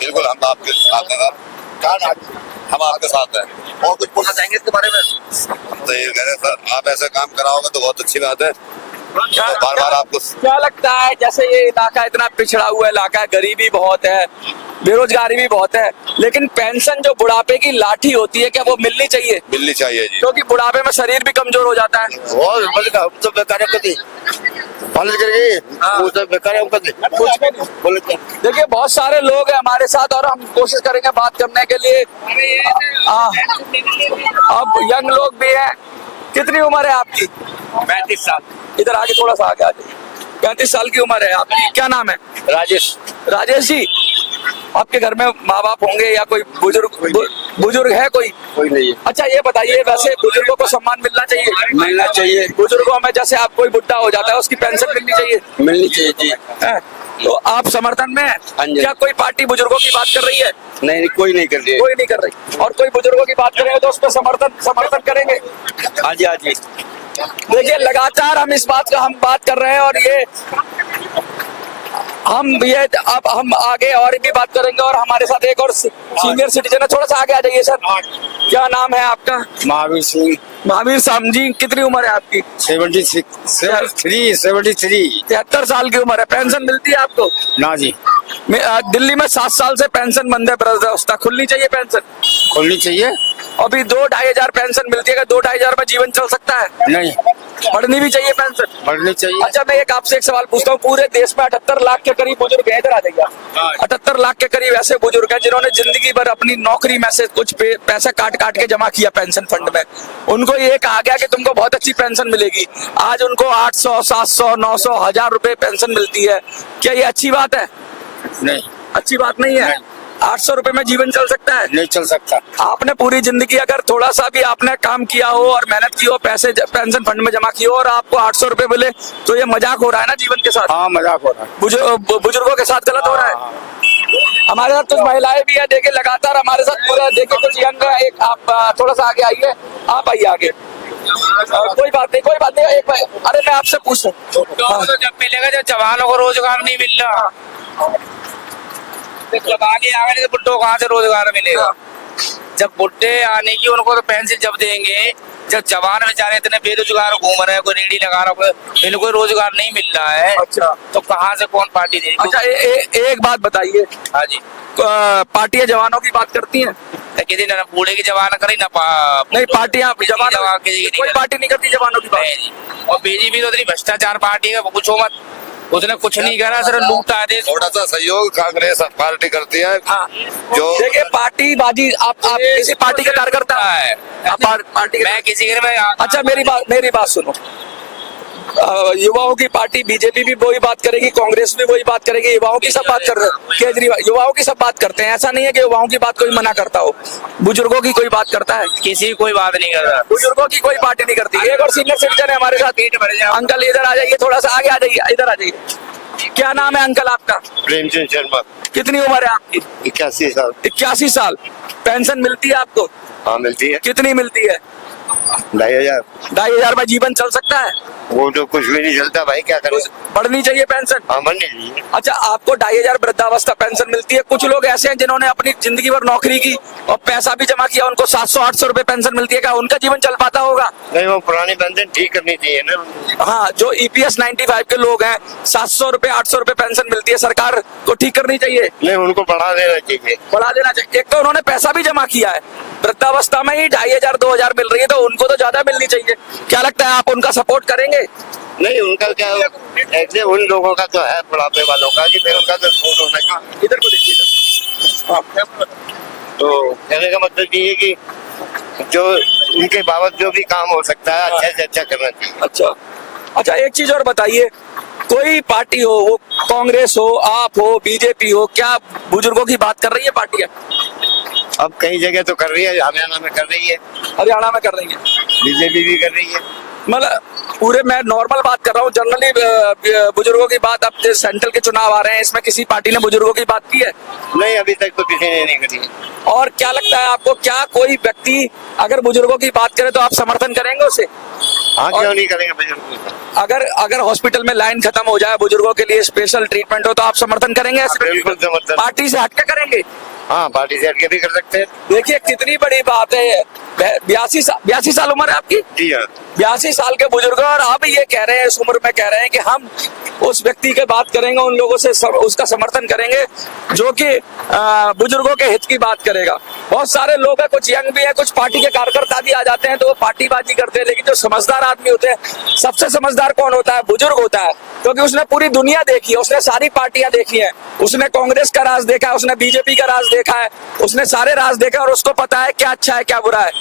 बिल्कुल हम आपके साथ हैं सर, हम आपके साथ हैं। और कुछ बोलना चाहेंगे इसके बारे में? हम तो ये कह रहे हैं सर, आप ऐसा काम कराओगे तो बहुत अच्छी बात है। तो बार बार आपको क्या लगता है, जैसे ये इलाका इतना पिछड़ा हुआ इलाका है, गरीबी बहुत है, बेरोजगारी भी बहुत है, लेकिन पेंशन जो बुढ़ापे की लाठी होती है क्या वो मिलनी चाहिए? मिलनी चाहिए जी। क्योंकि बुढ़ापे में शरीर भी कमजोर हो जाता है। और हम तो बेकार है कभी कॉलेज करके हाँ। वो तो बेकार है हम कभी कुछ भी नहीं। कॉलेज का देखिए बहुत सारे लोग हैं हमारे साथ और हम कोशिश करेंगे बात करने के लिए। अब यंग लोग भी हैं। कितनी उम्र है आपकी? 35 साल। इधर आगे थोड़ा सा आगे आ जाइए। 35 साल की उम्र है आपकी। क्या नाम है? राजेश। राजेश जी, आपके घर में माँ बाप होंगे या कोई बुजुर्ग है कोई? कोई नहीं है। अच्छा ये बताइए, वैसे बुजुर्गों को सम्मान मिलना चाहिए? मिलना चाहिए। बुजुर्गों में जैसे आप कोई बुढ़ा हो जाता है उसकी पेंशन मिलनी चाहिए? मिलनी चाहिए जी। हैं? तो आप समर्थन में हैं? हाँ जी। क्या कोई पार्टी बुजुर्गों की बात कर रही है? नहीं, कोई नहीं कर रही है। कोई नहीं कर रही। और कोई बुजुर्गों की बात करें तो उस पर समर्थन करेंगे? हाँ जी, हाँ जी। देखिए लगातार हम इस बात का बात कर रहे हैं और ये अब हम आगे और भी बात करेंगे और हमारे साथ एक और सीनियर सिटीजन है। थोड़ा सा आगे आ जाइए सर। क्या नाम है आपका? महावीर सिंह। महावीर साहब जी, कितनी उम्र है आपकी? 73। 73 साल की उम्र है। पेंशन मिलती है आपको? ना जी, दिल्ली में 7 साल से पेंशन बंद है। वृद्धावस्था खुलनी चाहिए पेंशन। खोलनी चाहिए। अभी 2-2.5 हजार पेंशन मिलती है। 2-2.5 हजार में जीवन चल सकता है? नहीं, बढ़नी भी चाहिए पेंशन। बढ़नी चाहिए। अच्छा मैं आपसे एक सवाल पूछता हूँ। पूरे देश में 78 लाख के करीब बुजुर्ग हैं। इधर आ जाइए। 78 लाख के करीब ऐसे बुजुर्ग हैं जिन्होंने जिंदगी भर अपनी नौकरी में से कुछ पैसा काट के जमा किया पेंशन फंड में। उनको ये कहा गया कि तुमको बहुत अच्छी पेंशन मिलेगी। आज उनको 800, 700, 900, 1000 रुपए पेंशन मिलती है। क्या ये अच्छी बात है? नहीं, अच्छी बात नहीं है। 800 रुपए में जीवन चल सकता है? नहीं चल सकता। आपने पूरी जिंदगी अगर थोड़ा सा भी आपने काम किया हो और मेहनत की हो, पैसे पेंशन फंड में जमा किए हो और आपको 800 रुपए मिले तो ये मजाक हो रहा है ना जीवन के साथ। हाँ, मजाक हो रहा है। बुजुर्गों के साथ गलत हो रहा है। हमारे साथ कुछ महिलाएं भी है। देखिए लगातार हमारे साथ पूरा देखिए कुछ यंग है। एक आप थोड़ा सा आगे आइए। आप आइए आगे। कोई बात नहीं, कोई बात नहीं। एक अरे मैं आपसे पूछ रहा हूँ। तो जब मिलेगा जब जवानों को रोजगार नहीं मिल रहा, तो जवान आ गए तो बुड्ढों कहाँ से रोजगार मिलेगा? जब बुड्ढे आने की उनको तो पेंशन जब देंगे, जब जवान बेचारे इतने बेरोजगार घूम रहे हैं, कोई रेडी लगा रहा है, इनको रोजगार नहीं मिल रहा है। अच्छा तो कहाँ से कौन पार्टी देगी? अच्छा एक बात बताइए। हाँ जी। पार्टियां जवानों की बात करती हैं? किसी ना बूढ़े की जवान करी ना नहीं, पार्टियां जवानों की कोई पार्टी नहीं करती जवानों की बात। और बीजेपी तो इतनी भ्रष्टाचार पार्टी है, पूछो मत। उसने कुछ नहीं करा, सिर्फ लूटा दे। थोड़ा सा सहयोग कांग्रेस पार्टी करती है। हाँ। जो देखिए पार्टी बाजी आप किसी पार्टी का कार्यकर्ता है। आप पार्टी मैं किसी के में अच्छा मेरी बात सुनो। युवाओं की पार्टी बीजेपी भी वही बात करेगी, कांग्रेस भी वही बात करेगी। युवाओं की सब बात कर रहे हैं। केजरीवाल युवाओं की सब बात करते हैं। ऐसा नहीं है कि युवाओं की बात कोई मना करता हो। बुजुर्गों की कोई बात करता है? किसी कोई बात नहीं कर रहा। बुजुर्गों की कोई पार्टी नहीं करती। एक और सीनियर सिटीजन है हमारे साथ। अंकल इधर आ जाइए, थोड़ा सा आगे आ जाइए। इधर आ जाइए। क्या नाम है अंकल आपका? प्रेमचंद शर्मा। कितनी उम्र है आपकी? 81 साल। 81 साल। पेंशन मिलती है आपको? हाँ मिलती है। कितनी मिलती है? 2500। 2500 में जीवन चल सकता है? वो तो कुछ भी नहीं चलता भाई, क्या करें। बढ़नी चाहिए पेंशन। हाँ बढ़नी चाहिए। अच्छा आपको 2500 वृद्धावस्था पेंशन मिलती है। कुछ लोग ऐसे हैं जिन्होंने अपनी जिंदगी भर नौकरी की और पैसा भी जमा किया, उनको 700-800 रुपए पेंशन मिलती है। क्या उनका जीवन चल पाता होगा? नहीं, वो पुरानी पेंशन ठीक करनी चाहिए ना। हाँ, जो EPS 95 के लोग हैं, 700 रुपए 800 रुपए पेंशन मिलती है। सरकार को ठीक करनी चाहिए। नहीं, उनको बढ़ा देना चाहिए। बढ़ा देना चाहिए। एक तो उन्होंने पैसा भी जमा किया है, वृद्धावस्था में ही 2500-2000 मिल रही है, तो उनको तो ज्यादा मिलनी चाहिए। क्या लगता है आप उनका सपोर्ट करेंगे? नहीं, उनका क्या ऐसे उन लोगों का तो है बुढ़ापे वालों का कि फिर उनका तो सपोर्ट होना चाहिए। इधर को देखिए। तो कहने का मतलब ये है कि जो उनके बाबत जो भी काम हो सकता है अच्छे से अच्छा करना चाहिए। अच्छा एक चीज और बताइए। कोई पार्टी हो, वो कांग्रेस हो, आप हो, बीजेपी हो, क्या बुजुर्गों की बात कर रही है पार्टियां? अब कई जगह तो कर रही है, हरियाणा में कर रही है, हरियाणा में कर रही है, बीजेपी भी कर रही है। मतलब पूरे मैं नॉर्मल बात कर रहा हूँ। जनरली बुजुर्गों की बात, अब सेंट्रल के चुनाव आ रहे हैं, इसमें किसी पार्टी ने बुजुर्गों की बात की है? नहीं, अभी तक तो किसी ने नहीं करी है। और क्या लगता है आपको, क्या कोई व्यक्ति अगर बुजुर्गों की बात करे तो आप समर्थन करेंगे उसे? हाँ, और क्यों नहीं करेंगे बुजुर्गों का? अगर हॉस्पिटल में लाइन खत्म हो जाए, बुजुर्गों के लिए स्पेशल ट्रीटमेंट हो, तो आप समर्थन करेंगे ऐसे? बिल्कुल समर्थन। पार्टी से हटके करेंगे? हाँ, पार्टी से हटके भी कर सकते हैं। देखिए कितनी बड़ी बात है ये। 82 साल उम्र है आपकी? जी हाँ। 82 साल के बुजुर्ग, और अब ये कह रहे हैं, इस उम्र में कह रहे हैं कि हम उस व्यक्ति के बात करेंगे, उन लोगों से उसका समर्थन करेंगे जो कि बुजुर्गों के हित की बात करेगा। बहुत सारे लोग हैं, कुछ यंग भी है, कुछ पार्टी के कार्यकर्ता भी आ जाते हैं तो वो पार्टीबाजी करते हैं, लेकिन जो समझदार आदमी होते हैं, सबसे समझदार कौन होता है? बुजुर्ग होता है, क्योंकि उसने पूरी दुनिया देखी है, उसने सारी पार्टियां देखी है, उसने कांग्रेस का राज देखा है, उसने बीजेपी का राज देखा है, उसने सारे राज देखा और उसको पता है क्या अच्छा है क्या बुरा है।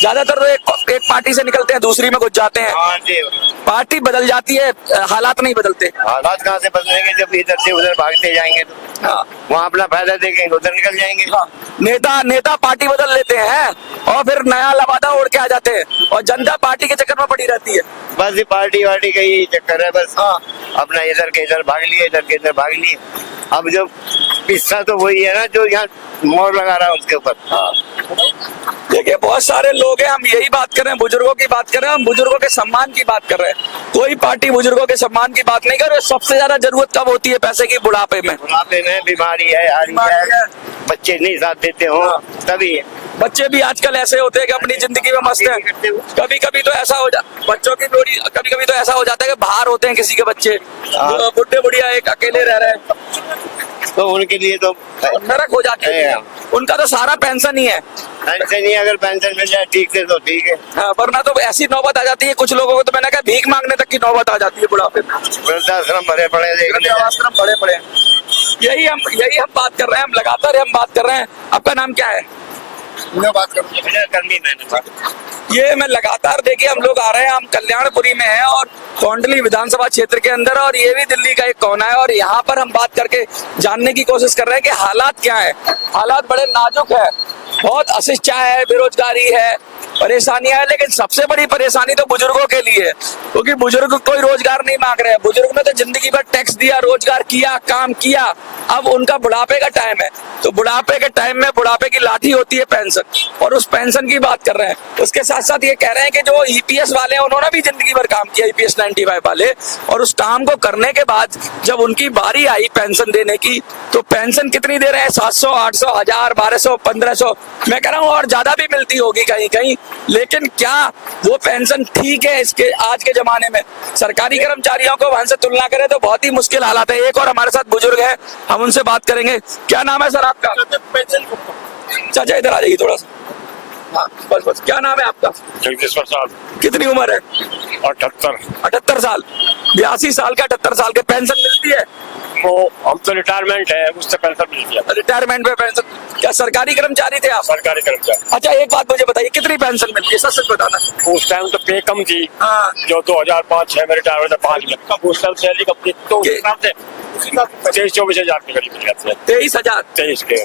ज्यादातर तो एक पार्टी से निकलते हैं, दूसरी में घुस जाते हैं। हाँ जी। पार्टी बदल जाती है, हालात नहीं बदलते। हालात कहाँ से बदलेंगे जब इधर से उधर भागते जाएंगे तो? हाँ। वहाँ अपना फायदा देखेंगे, उधर निकल जाएंगे। हाँ। नेता पार्टी बदल लेते हैं और फिर नया लबादा ओढ़ के आ जाते हैं, और जनता पार्टी के चक्कर में पड़ी रहती है। बस ये पार्टी वार्टी का ही चक्कर है बस। हाँ। अपना इधर के इधर भाग लिए, इधर के इधर भाग लिए। अब जो पिस्सा तो वही है ना जो यहाँ मोड़ लगा रहा है उसके ऊपर। देखिए बहुत सारे लोग हैं, हम यही बात कर रहे हैं, बुजुर्गों की बात कर रहे हैं, हम बुजुर्गों के सम्मान की बात कर रहे हैं। कोई पार्टी बुजुर्गों के सम्मान की बात नहीं कर रही। सबसे ज्यादा जरूरत कब होती है पैसे की? बुढ़ापे में। बुढ़ापे में बीमारी है, हारी है, बच्चे नहीं साथ देते हो तभी। बच्चे भी आजकल ऐसे होते हैं कि अपनी जिंदगी में मस्त हैं। कभी कभी तो ऐसा हो जाता, बच्चों की जोड़ी कभी कभी तो ऐसा हो जाता है कि बाहर होते हैं किसी के बच्चे, बुढ़े बुढ़िया एक अकेले रह रहे हैं, तो उनके लिए तो नरक हो जाती है। उनका तो सारा पेंशन ही है। पेंशन ही, अगर पेंशन मिल जाए ठीक से तो ठीक है। हाँ, वरना तो ऐसी नौबत आ जाती है कुछ लोगों को, तो मैंने कहा भीख मांगने तक की नौबत आ जाती है बुढ़ापे में। वृद्धाश्रम भरे पड़े हैं, वृद्धाश्रम बड़े बड़े। यही हम बात कर रहे हैं, हम लगातार हम बात कर रहे हैं। आपका नाम क्या है? बात करनी मैंने। ये मैं लगातार, देखिए हम लोग आ रहे हैं, हम कल्याणपुरी में हैं और कौंडली विधानसभा क्षेत्र के अंदर, और ये भी दिल्ली का एक कोना है, और यहाँ पर हम बात करके जानने की कोशिश कर रहे हैं कि हालात क्या है। हालात बड़े नाजुक है, बहुत अशिक्षा है, बेरोजगारी है, परेशानियां है, लेकिन सबसे बड़ी परेशानी तो बुजुर्गों के लिए है, क्योंकि बुजुर्ग कोई रोजगार नहीं मांग रहे हैं। बुजुर्ग ने तो जिंदगी भर टैक्स दिया, रोजगार किया, काम किया, अब उनका बुढ़ापे का टाइम है, तो बुढ़ापे के टाइम में बुढ़ापे की लाठी होती है पेंशन, और उस पेंशन की बात कर रहे हैं। उसके साथ साथ ये कह रहे हैं कि जो ईपीएस वाले हैं उन्होंने भी जिंदगी भर काम किया, ईपीएस 95 वाले, और उस काम को करने के बाद जब उनकी बारी आई पेंशन देने की, तो पेंशन कितनी दे रहे हैं? 700, 800, 1000, 1200, 1500, मैं कह रहा हूँ और ज्यादा भी मिलती होगी कहीं कहीं, लेकिन क्या वो पेंशन ठीक है इसके आज के जमाने में? सरकारी कर्मचारियों को वहां से तुलना करें तो बहुत ही मुश्किल हालात है। एक और हमारे साथ बुजुर्ग है, हम उनसे बात करेंगे। क्या नाम है सर आपका? चाचा इधर आ जाइए थोड़ा सा। हाँ, बस क्या नाम है आपका? जगदीश्वर साहब। कितनी उम्र है? 78। 78 साल। 82 साल का 78 साल के पेंशन मिलती है? वो हम तो रिटायरमेंट है, उससे पेंशन मिलती है। रिटायरमेंट में पेंशन? क्या सरकारी कर्मचारी थे आप? सरकारी कर्मचारी। अच्छा एक बात मुझे बताइए, कितनी पेंशन मिलती है? सच बताना। उस टाइम तो पे कम थी। हाँ। जो 2005-6 में रिटायर हुआ था 5 में, उस टाइम सैलरी कम थी, तो उस हिसाब से 23-24 हजार के करीब मिल जाते हैं। 23,000? 23 के।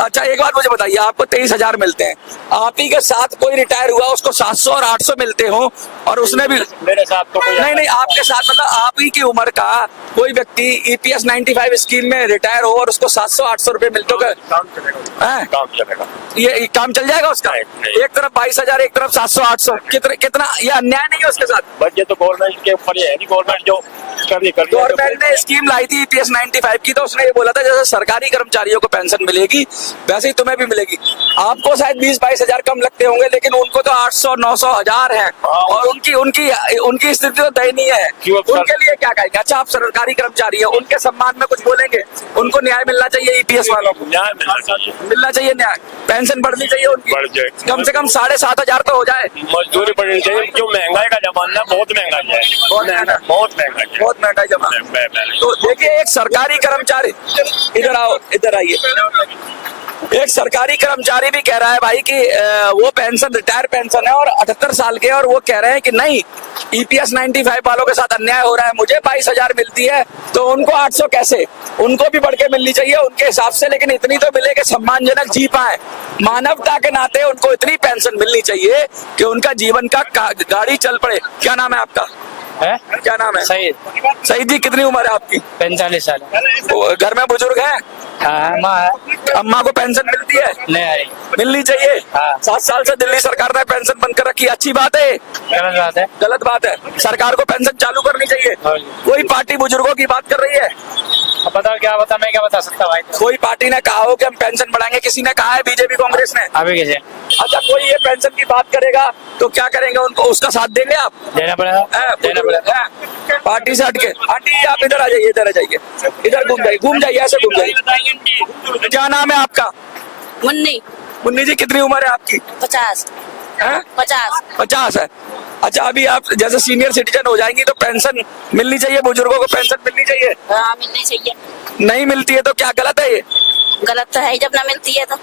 अच्छा एक बात मुझे बताइए, आपको 23,000 मिलते हैं, आप ही के साथ कोई रिटायर हुआ उसको 700 और 800 मिलते हो, और उसने भी मेरे साथ तो नहीं आपके साथ, मतलब आप ही की उम्र का कोई व्यक्ति ईपीएस 95 स्कीम में रिटायर हो और उसको 700-800 रुपए मिलते हो, काम चलेगा। ये काम चल जाएगा उसका? एक तरफ 22,000, एक तरफ 700-800, कितना ये अन्याय नहीं है उसके साथ? बट ये तो गवर्नमेंट के ऊपर है, गवर्नमेंट जो गवर्नमेंट ने स्कीम लाई थी ईपीएस 95 की, तो उसने ये बोला था जैसे सरकारी कर्मचारियों को पेंशन मिलेगी वैसे ही तुम्हें भी मिलेगी। आपको शायद 20-22 हजार कम लगते होंगे, लेकिन उनको तो 800, 900, 1000 है, और उनकी स्थिति तो दयनीय है। उनके लिए क्या कहेंगे? अच्छा आप सरकारी कर्मचारी है, उनके सम्मान में कुछ बोलेंगे? उनको न्याय मिलना चाहिए, ईपीएस वालों को न्याय मिलना चाहिए, न्याय, पेंशन बढ़नी चाहिए उनकी, बढ़ जाए, कम से कम 7,500 तो हो जाए। मजदूरी बढ़नी चाहिए, क्यों महंगाई का जमाना बहुत महंगा है, बहुत महंगा जमाना। तो देखिए एक सरकारी कर्मचारी, इधर आओ, इधर आइए, एक सरकारी कर्मचारी भी कह रहा है भाई कि वो पेंशन रिटायर पेंशन है और 78 साल के, और वो कह रहे हैं कि नहीं ईपीएस 95 वालों के साथ अन्याय हो रहा है, मुझे 22,000 मिलती है तो उनको 800 कैसे? उनको भी बढ़ के मिलनी चाहिए उनके हिसाब से, लेकिन इतनी तो मिले कि सम्मानजनक जी पाए। मानवता के नाते उनको इतनी पेंशन मिलनी चाहिए कि उनका जीवन का गाड़ी चल पड़े। क्या नाम है आपका? है? क्या नाम है? सईद। सईद जी कितनी उम्र है आपकी? 45 साल। घर में बुजुर्ग हैं? हाँ माँ है अम्मा को पेंशन मिलती है? नहीं आई मिलनी चाहिए। हाँ। 7 साल से दिल्ली सरकार ने पेंशन बंद कर रखी, अच्छी बात है? गलत बात है गलत बात है। सरकार को पेंशन चालू करनी चाहिए। हाँ जी। कोई पार्टी बुजुर्गों की बात कर रही है? अब पता क्या बता, मैं क्या बता सकता भाई। कोई पार्टी ने कहा हो कि हम पेंशन बढ़ाएंगे? किसी ने कहा है? बीजेपी कांग्रेस ने? अभी कैसे अच्छा, कोई ये पेंशन की बात करेगा तो क्या करेंगे? उनको उसका साथ देंगे आप? देना पड़ेगा हैं? देना पड़ेगा हैं? पार्टी से हटके आंटी आप इधर आ जाइए, इधर आ जाइए, इधर घूम जाइए, ऐसे घूम जाइए। क्या नाम है आपका? मुन्नी। मुन्नी जी, कितनी उम्र है आपकी? 50 हैं? 50 है। अच्छा, अभी आप जैसे सीनियर सिटीजन हो जाएंगी तो पेंशन मिलनी चाहिए, बुजुर्गों को पेंशन मिलनी चाहिए। हाँ मिलनी चाहिए। नहीं मिलती है तो क्या गलत है ये? गलत तो है ही, जब ना मिलती है तो।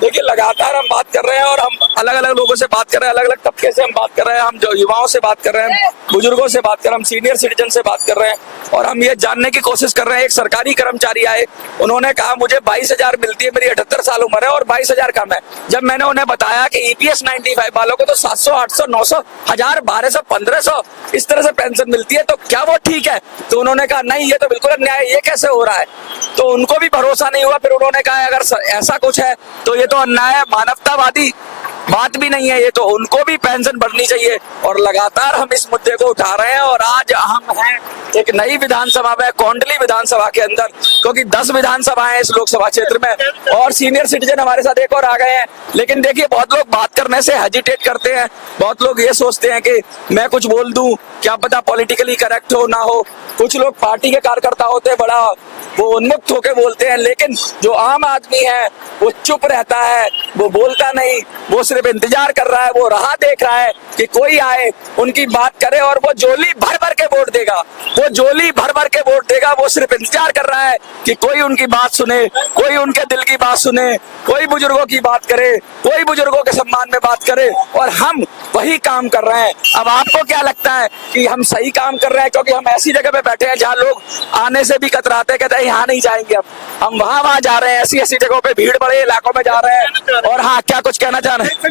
देखिए, लगातार हम बात कर रहे हैं और हम अलग अलग लोगों से बात कर रहे हैं, अलग अलग तबके से हम बात कर रहे हैं, हम जो युवाओं से बात कर रहे हैं, बुजुर्गों से बात कर रहे हैं, हम सीनियर सिटीजन से बात कर रहे हैं और हम ये जानने की कोशिश कर रहे हैं। एक सरकारी कर्मचारी आए, उन्होंने कहा मुझे 22,000 मिलती है, मेरी 78 साल उम्र है और 22,000 कम है। जब मैंने उन्हें बताया कि EPS 95 वालों को तो 700, 800, 900, 1000, 1200, 1500 इस तरह से पेंशन मिलती है, तो क्या वो ठीक है? तो उन्होंने कहा नहीं, ये तो बिल्कुल अन्याय है, ये कैसे हो रहा है? तो उनको भी भरोसा नहीं हुआ। फिर उन्होंने कहा अगर ऐसा कुछ है तो ये तो अन्याय है, मानवतावादी बात भी नहीं है ये, तो उनको भी पेंशन बढ़नी चाहिए। और लगातार हम इस मुद्दे को उठा रहे हैं और आज हम हैं एक नई विधानसभा में, कोंडली विधानसभा के अंदर, क्योंकि 10 विधानसभा है इस लोकसभा क्षेत्र में और सीनियर सिटीजन हमारे साथ एक और आ गए हैं। लेकिन देखिए, बहुत लोग बात करने से हेजिटेट करते हैं, बहुत लोग ये सोचते हैं कि मैं कुछ बोल दूं, क्या पता पॉलिटिकली करेक्ट हो ना हो। कुछ लोग पार्टी के कार्यकर्ता होते हैं, बड़ा वो उन्मुक्त होके बोलते हैं, लेकिन जो आम आदमी है वो चुप रहता है, वो बोलता नहीं, वो सिर्फ इंतजार कर रहा है, वो राह देख रहा है कि कोई आए, उनकी बात करे और वो झोली भर भर के वोट देगा, वो झोली भर भर के वोट देगा। वो सिर्फ इंतजार कर रहा है कि कोई उनकी बात सुने, कोई उनके दिल की बात सुने, कोई बुजुर्गों की बात करे, कोई बुजुर्गों के सम्मान में बात करे, और हम वही काम कर रहे हैं। अब आपको क्या लगता है कि हम सही काम कर रहे हैं? क्योंकि हम ऐसी जगह पे बैठे हैं जहाँ लोग आने से भी कतराते हैं, कहते हैं यहाँ नहीं जाएंगे, अब हम वहां जा रहे हैं, ऐसी ऐसी जगहों पे, भीड़ बड़े इलाकों में जा रहे हैं। और हाँ, क्या कुछ कहना चाह रहे हैं?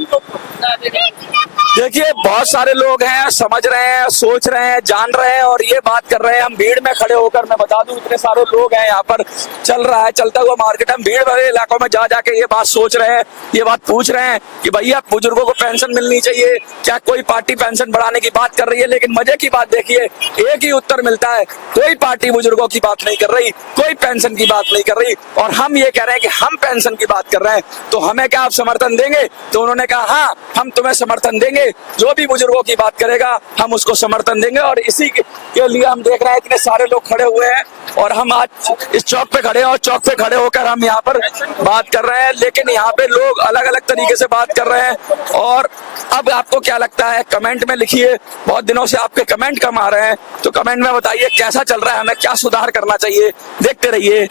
देखिए, बहुत सारे लोग हैं, समझ रहे हैं, सोच रहे हैं, जान रहे हैं और ये बात कर रहे हैं। हम भीड़ में खड़े होकर, मैं बता दूं, इतने सारे लोग हैं यहाँ पर, चल रहा है, चलता हुआ मार्केट, हम भीड़ भरे इलाकों में जा जाके ये बात सोच रहे हैं, ये बात पूछ रहे हैं कि भैया बुजुर्गों को पेंशन मिलनी चाहिए, क्या कोई पार्टी पेंशन बढ़ाने की बात कर रही है? लेकिन मजे की बात देखिए, एक ही उत्तर मिलता है, कोई पार्टी बुजुर्गों की बात नहीं कर रही, कोई पेंशन की बात नहीं कर रही। और हम ये कह रहे हैं कि हम पेंशन की बात कर रहे हैं, तो हमें क्या आप समर्थन देंगे? तो उन्होंने कहा हाँ, हम तुम्हें समर्थन देंगे, जो भी बुजुर्गों की बात करेगा हम उसको समर्थन देंगे। और इसी के लिए हम देख रहे हैं इतने सारे लोग खड़े हुए हैं और हम आज इस चौक पे खड़े हैं और चौक पे खड़े होकर हम यहाँ पर बात कर रहे हैं। लेकिन यहाँ पे लोग अलग अलग तरीके से बात कर रहे हैं और अब आपको क्या लगता है कमेंट में लिखिए। बहुत दिनों से आपके कमेंट कम आ रहे हैं, तो कमेंट में बताइए कैसा चल रहा है, हमें क्या सुधार करना चाहिए। देखते रहिए।